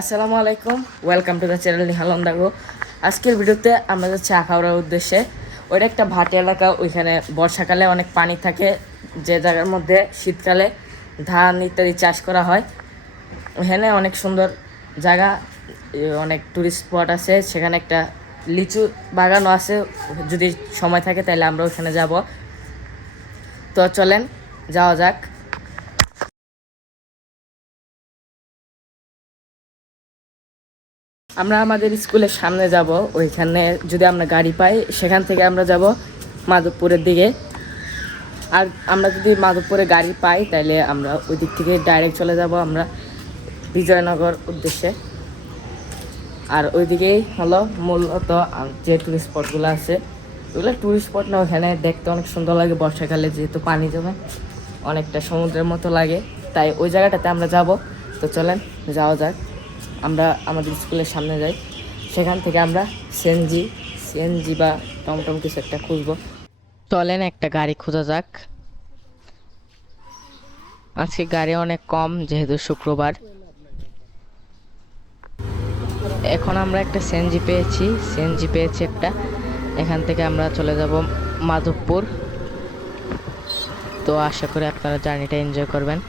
আসসালামু আলাইকুম, welcome to the channel Nihal অন্দাগো। আজকের ভিডিওতে আমরা যাচ্ছি আখাউড়ার উদ্দেশ্যে। ওইটা একটা ভাটি এলাকা, ওইখানে বর্ষাকালে অনেক পানি থাকে, যে জায়গার মধ্যে শীতকালে ধান ইত্যাদি চাষ করা হয়। ওখানে অনেক সুন্দর জায়গা, অনেক টুরিস্ট স্পট আছে। সেখানে একটা লিচু বাগানও আছে, যদি সময় থাকে তাহলে আমরা ওইখানে যাব। তো চলেন যাওয়া যাক। আমরা আমাদের স্কুলের সামনে যাব, ওইখানে যদি আমরা গাড়ি পাই সেখান থেকে আমরা যাব মাধবপুরের দিকে। আর আমরা যদি মাধবপুরে গাড়ি পাই তাহলে আমরা ওই দিক থেকে ডাইরেক্ট চলে যাব আমরা বিজয়নগর উদ্দেশ্যে। আর ওইদিকেই হলো মূলত যে টুরিস্ট স্পটগুলো আছে, ওগুলো টুরিস্ট স্পট না, ওখানে দেখতে অনেক সুন্দর লাগে বর্ষাকালে, যেহেতু পানি জমে অনেকটা সমুদ্রের মতো লাগে, তাই ওই জায়গাটাতে আমরা যাব। তো চলেন যাওয়া যাক। আমরা আমাদের স্কুলের সামনে যাই, সেখান থেকে আমরা সিএনজি বা টমটম কিছু একটা খুঁজবো। চলেন একটা গাড়ি খোঁজা যাক। আজকে গাড়ি অনেক কম যেহেতু শুক্রবার। এখন আমরা একটা সিএনজি পেয়েছি একটা। এখান থেকে আমরা চলে যাব মাধবপুর। তো আশা করি আপনারা জার্নিটা এনজয় করবেন।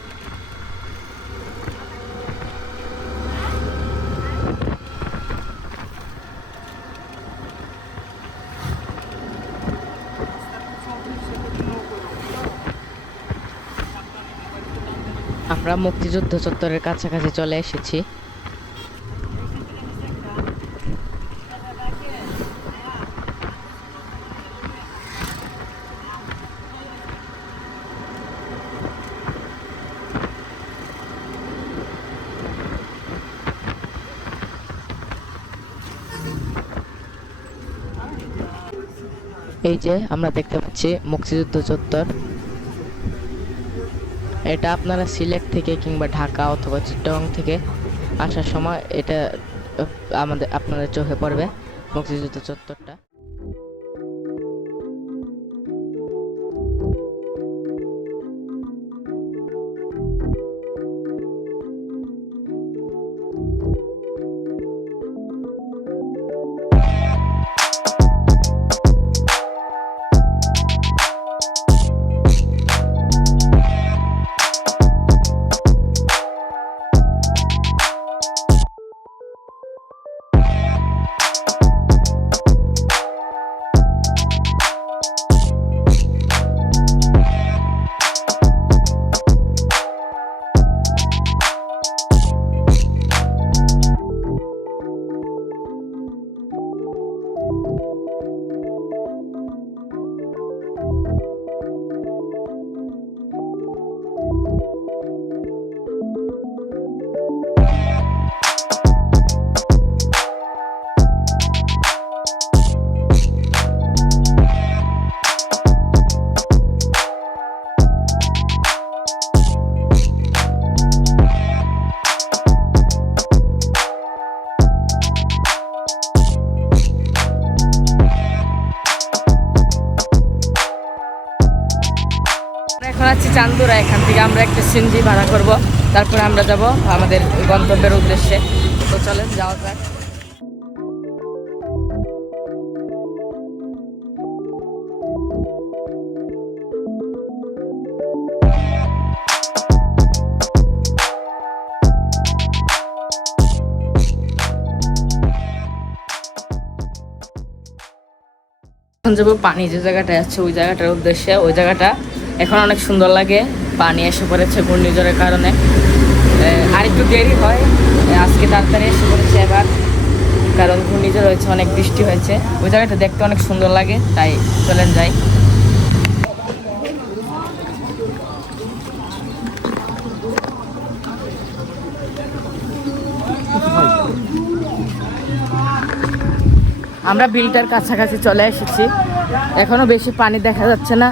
আমরা মুক্তিযুদ্ধ চত্বরের কাছাকাছি চলে এসেছি। এই যে আমরা দেখতে পাচ্ছি মুক্তিযুদ্ধ চত্বর। এটা আপনারা সিলেট থেকে কিংবা ঢাকা অথবা চিট্টাগং থেকে আসার সময় এটা আপনাদের চোখে পড়বে মুক্তিযুদ্ধ চত্বরটা। এখন আছি চান্দুরা, এখান থেকে আমরা একটা সিএনজি ভাড়া করব, তারপরে আমরা যাব আমাদের গন্তব্যের উদ্দেশ্যে। তো চলেন যাওয়া যাক। এখন যাবো পানি যে জায়গাটায় আছে ওই জায়গাটার উদ্দেশ্যে। ওই জায়গাটা এখন অনেক সুন্দর লাগে, পানি এসে পড়েছে ঘূর্ণিঝড়ের কারণে। আর একটু দেরি হয়, আজকে তাড়াতাড়ি এসে পড়েছে এবার, কারণ ঘূর্ণিঝড় হয়েছে, অনেক বৃষ্টি হয়েছে। ওই জায়গাটা দেখতে অনেক সুন্দর লাগে, তাই চলেন যাই। আমরা বিলটার কাছাকাছি চলে এসেছি, এখনো বেশি পানি দেখা যাচ্ছে না,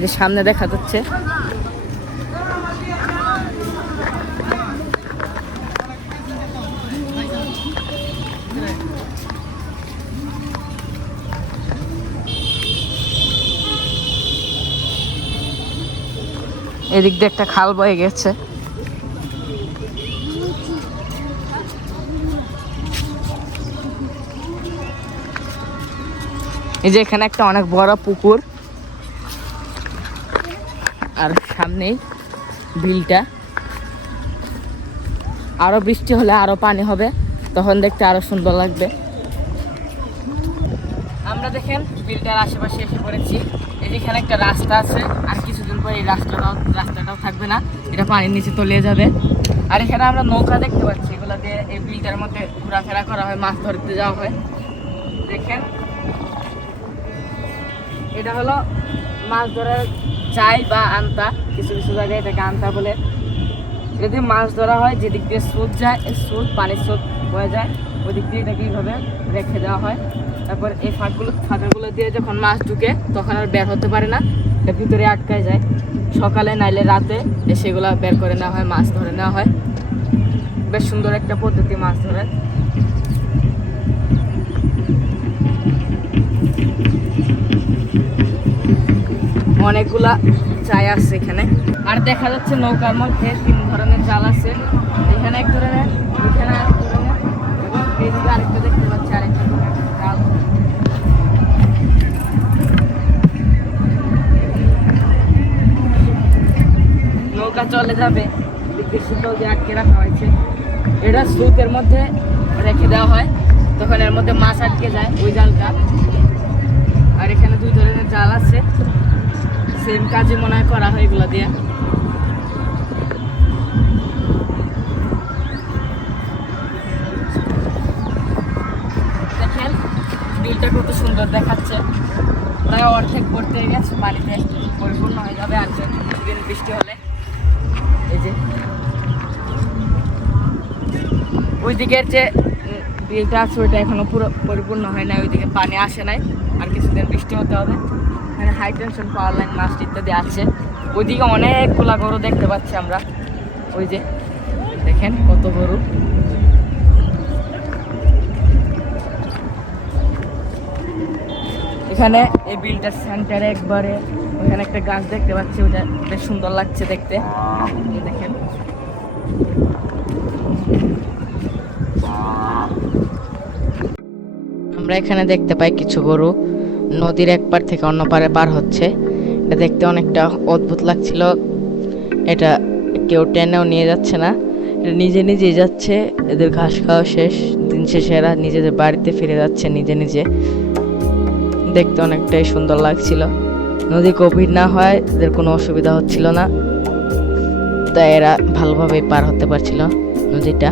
যে সামনে দেখা যাচ্ছে। এদিক দিয়ে একটা খাল বয়ে গেছে। এই যে এখানে একটা অনেক বড় পুকুর, আর সামনেই বিলটা। আরো বৃষ্টি হলে আরো পানি হবে, তখন দেখতে আরো সুন্দর লাগবে। আমরা দেখেন বিলটার আশেপাশে এসে পড়েছি। এই যেখানে একটা রাস্তা আছে, আর কিছুদিন পরে এই রাস্তাটাও থাকবে না, এটা পানির নিচে তলিয়ে যাবে। আর এখানে আমরা নৌকা দেখতে পাচ্ছি, এগুলো দিয়ে এই বিলটার মধ্যে ঘোরাফেরা করা হয়, মাছ ধরতে যাওয়া হয়। দেখেন এটা হলো মাছ ধরার চাই বা আনতা, কিছু কিছু জায়গায় এটাকে আনতা বলে। এটা দিয়ে মাছ ধরা হয়, যেদিক দিয়ে স্রোত যায়, স্রোত পানির স্রোত বয়ে যায়, ওই দিক দিয়ে এটাকে এইভাবে রেখে দেওয়া হয়। তারপর এই ফাঁকাগুলো দিয়ে যখন মাছ ঢুকে তখন আর বের হতে পারে না, এটা ভিতরে আটকায় যায়। সকালে নাইলে রাতে সেগুলো বের করে নেওয়া হয়, মাছ ধরে নেওয়া হয়। বেশ সুন্দর একটা পদ্ধতি মাছ ধরার। অনেকগুলা চাই আছে এখানে। আর দেখা যাচ্ছে নৌকার মধ্যে 3 ধরনের জাল আছে, এখানে এক ধরনের, এখানে এক ধরনের, এবং এইদিকে আরেকটা দেখতে পাচ্ছি আরেকটা ধরনের জাল। নৌকা চলে যাবে, শীতল দিয়ে আটকে রাখা হয়েছে। এটা স্রোতের মধ্যে রেখে দেওয়া হয়, তখন এর মধ্যে মাছ আটকে যায় ওই জালটা। আর এখানে 2 ধরনের জাল আছে, সেম কাজে মনে হয় করা হয় এগুলো দিয়ে। দেখেন বিলটা কত সুন্দর দেখাচ্ছে, প্রায় অর্ধেক ভর্তি হয়ে গেছে, পানিতে পরিপূর্ণ হয়ে যাবে আর কিছুদিন বৃষ্টি হলে। এই যে ওই দিকের যে বিলটা আছে ওইটা এখনো পুরো পরিপূর্ণ হয় নাই, ওইদিকে পানি আসে নাই, আর কিছুদিন বৃষ্টি হতে হবে। এখানে হাই টেনশন পাওয়ার লাইন, মাছ ইত্যাদি আছে। ওইদিকে অনেকগুলা গরু দেখতে পাচ্ছি আমরা, ওই যে দেখেন কত গরু। এখানে এই বিলটার সেন্টারে একবারে ওখানে একটা গাছ দেখতে পাচ্ছি, ওটা বেশ সুন্দর লাগছে দেখতে। দেখেন আমরা এখানে দেখতে পাই কিছু গরু নদীর এক পার থেকে অন্য পারে পার হচ্ছে। এটা দেখতে অনেকটা অদ্ভুত লাগছিল। এটা কেউ টেনেও নিয়ে যাচ্ছে না, এটা নিজে নিজেই যাচ্ছে। এদের ঘাস খাওয়া শেষ, দিন শেষে এরা নিজেদের বাড়িতে ফিরে যাচ্ছে নিজে নিজে। দেখতে অনেকটাই সুন্দর লাগছিল। নদী গভীর না হয় এদের কোনো অসুবিধা হচ্ছিল না, তাই এরা ভালোভাবেই পার হতে পারছিল নদীটা।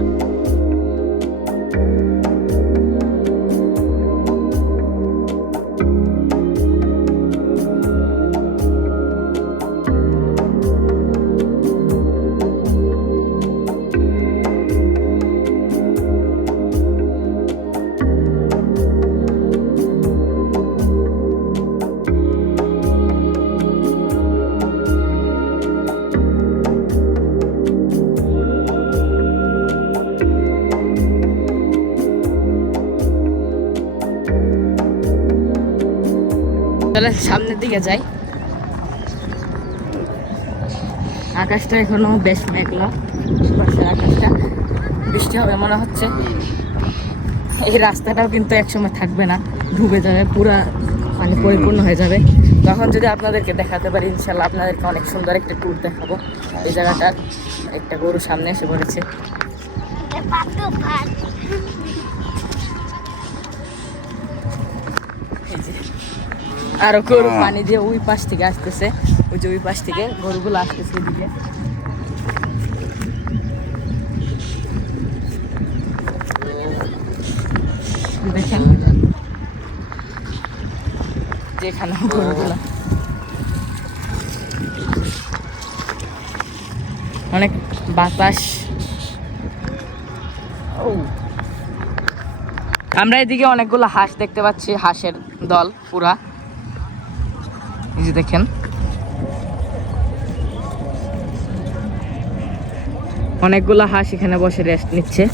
তাহলে সামনের দিকে যাই। আকাশটা এখনো বেশ মেঘলা, আকাশটা বৃষ্টি হবে মনে হচ্ছে। এই রাস্তাটাও কিন্তু একসময় থাকবে না, ডুবে যাবে, পুরা মানে পরিপূর্ণ হয়ে যাবে। তখন যদি আপনাদেরকে দেখাতে পারি ইনশাল্লাহ, আপনাদেরকে অনেক সুন্দর একটা ট্যুর দেখাবো। এই জায়গাটার একটা গরু সামনে এসে পড়েছে। আরো গরু পানি দিয়ে ওই পাশ থেকে আসতেছে, ওই যে ওই পাশ থেকে গরুগুলো আসতেছে এদিকে। দেখেন যেখানে গরুগুলা, অনেক বাতাস। আমরা এদিকে অনেকগুলো হাঁস দেখতে পাচ্ছি, হাঁসের দল পুরা। এই যে দেখেন অনেকগুলো হাঁস এখানে বসে রেস্ট নিচ্ছে।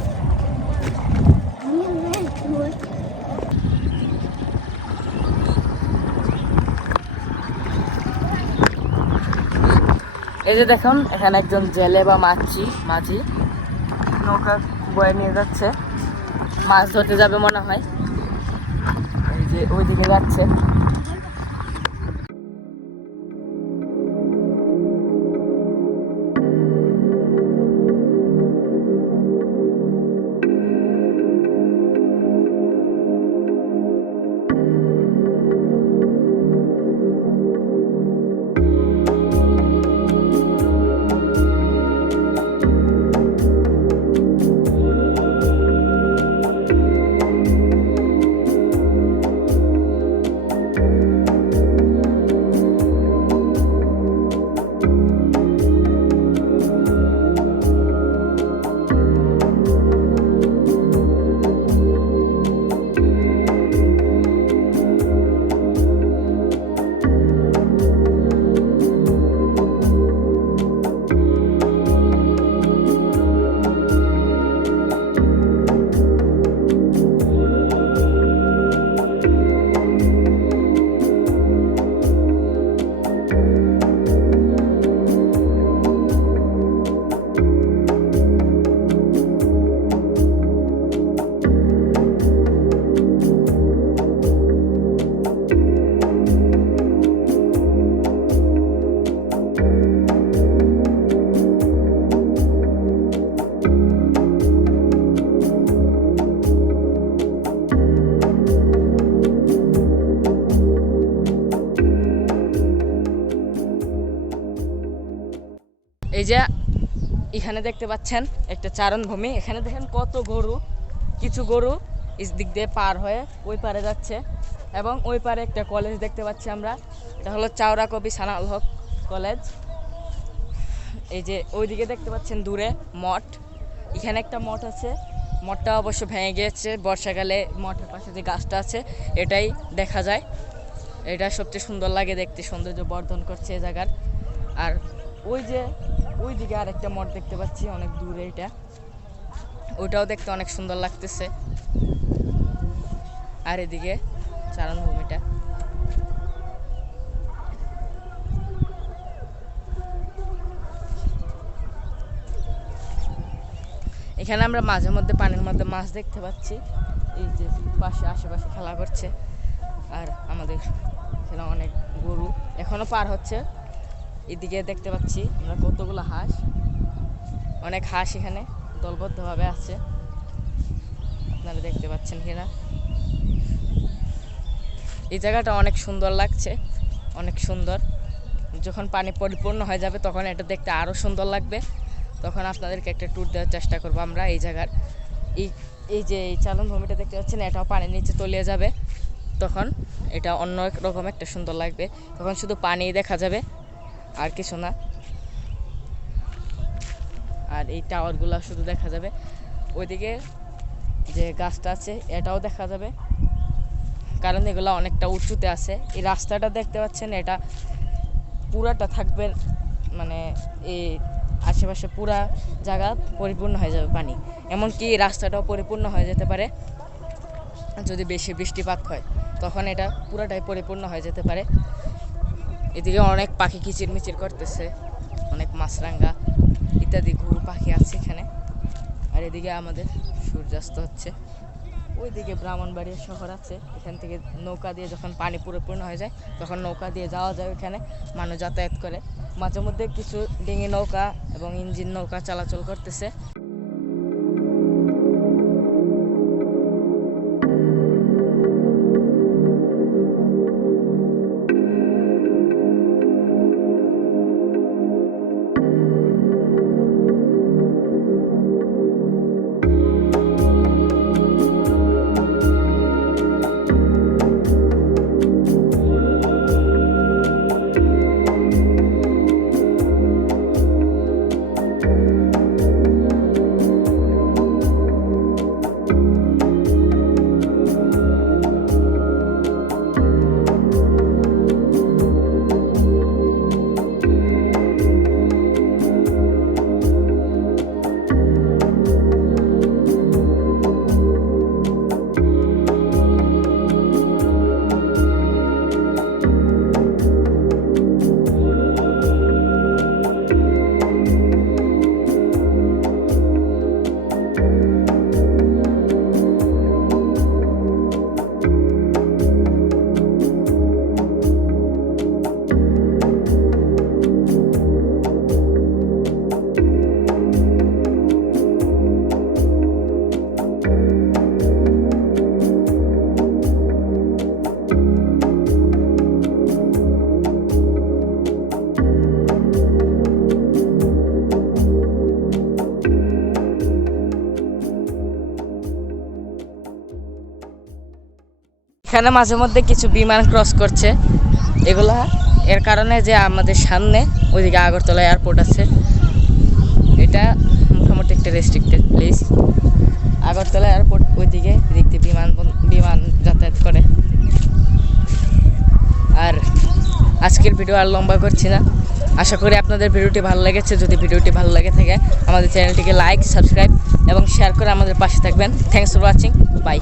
এই যে দেখুন এখানে একজন জেলে বা মাঝি নৌকা বয়ে নিয়ে যাচ্ছে, মাছ ধরতে যাবে মনে হয়। এই যে ওইদিকে যাচ্ছে। এই যে এখানে দেখতে পাচ্ছেন একটা চারণভূমি। এখানে দেখেন কত গরু, কিছু গরু এই দিক দিয়ে পার হয়ে ওই পারে যাচ্ছে এবং ওই পারে একটা কলেজ দেখতে পাচ্ছি আমরা। এটা হলো চাওড়া কবি সানাউল হক কলেজ। এই যে ওইদিকে দেখতে পাচ্ছেন দূরে মঠ, এখানে একটা মঠ আছে। মঠটা অবশ্য ভেঙে গিয়েছে, বর্ষাকালে মঠের পাশে যে গাছটা আছে এটাই দেখা যায়। এটা সবচেয়ে সুন্দর লাগে দেখতে, সৌন্দর্য বর্ধন করছে এই জায়গার। আর ওই যে ওইদিকে আরেকটা মঠ দেখতে পাচ্ছি অনেক দূরে, এটা ওইটাও দেখতে অনেক সুন্দর লাগতেছে। আর এদিকে চারণভূমিটা, এখানে আমরা মাঝে মধ্যে পানির মধ্যে মাছ দেখতে পাচ্ছি। এই যে পাশে আশেপাশে খেলা করছে। আর আমাদের এখানে অনেক গরু এখনো পার হচ্ছে। এদিকে দেখতে পাচ্ছি আমরা কতগুলো হাঁস, অনেক হাঁস এখানে দলবদ্ধভাবে আছে, আপনারা দেখতে পাচ্ছেন কিনা। এই জায়গাটা অনেক সুন্দর লাগছে, অনেক সুন্দর। যখন পানি পরিপূর্ণ হয়ে যাবে তখন এটা দেখতে আরও সুন্দর লাগবে। তখন আপনাদেরকে একটা ট্যুর দেওয়ার চেষ্টা করবো আমরা এই জায়গার। এই যে এই চারণভূমিটা দেখতে পাচ্ছেন, এটাও পানির নিচে তলিয়ে যাবে। তখন এটা অন্য রকম একটা সুন্দর লাগবে, তখন শুধু পানি দেখা যাবে আর কিছু না। আর এই টাওয়ারগুলো শুধু দেখা যাবে। ওইদিকে যে গাছটা আছে এটাও দেখা যাবে, কারণ এগুলো অনেকটা উঁচুতে আছে। এই রাস্তাটা দেখতে পাচ্ছেন, এটা পুরাটা থাকবে, মানে এই আশেপাশে পুরা জায়গা পরিপূর্ণ হয়ে যাবে পানি। এমনকি রাস্তাটাও পরিপূর্ণ হয়ে যেতে পারে যদি বেশি বৃষ্টিপাত হয়, তখন এটা পুরাটাই পরিপূর্ণ হয়ে যেতে পারে। এদিকে অনেক পাখি কিচিরমিচির করতেছে, অনেক মাছরাঙা ইত্যাদি ঘুঘু পাখি আছে এখানে। আর এদিকে আমাদের সূর্যাস্ত হচ্ছে। ওইদিকে ব্রাহ্মণবাড়িয়া শহর আছে, এখান থেকে নৌকা দিয়ে যখন পানি পরিপূর্ণ হয়ে যায় তখন নৌকা দিয়ে যাওয়া যায়। এখানে মানুষ যাতায়াত করে, মাঝে মধ্যে কিছু ডিঙি নৌকা এবং ইঞ্জিন নৌকা চলাচল করতেছে। এখানে মাঝে মধ্যে কিছু বিমান ক্রস করছে, এগুলা এর কারণে যে আমাদের সামনে ওইদিকে আগরতলা এয়ারপোর্ট আছে, এটা মোটামুটি একটা রেস্ট্রিক্টেড প্লেস। আগরতলা এয়ারপোর্ট ওইদিকে দেখতে বিমান যাতায়াত করে। আর আজকের ভিডিও আর লম্বা করছি না, আশা করি আপনাদের ভিডিওটি ভালো লেগেছে। যদি ভিডিওটি ভালো লাগে থাকে আমাদের চ্যানেলটিকে লাইক, সাবস্ক্রাইব এবং শেয়ার করে আমাদের পাশে থাকবেন। Thanks for watching, by.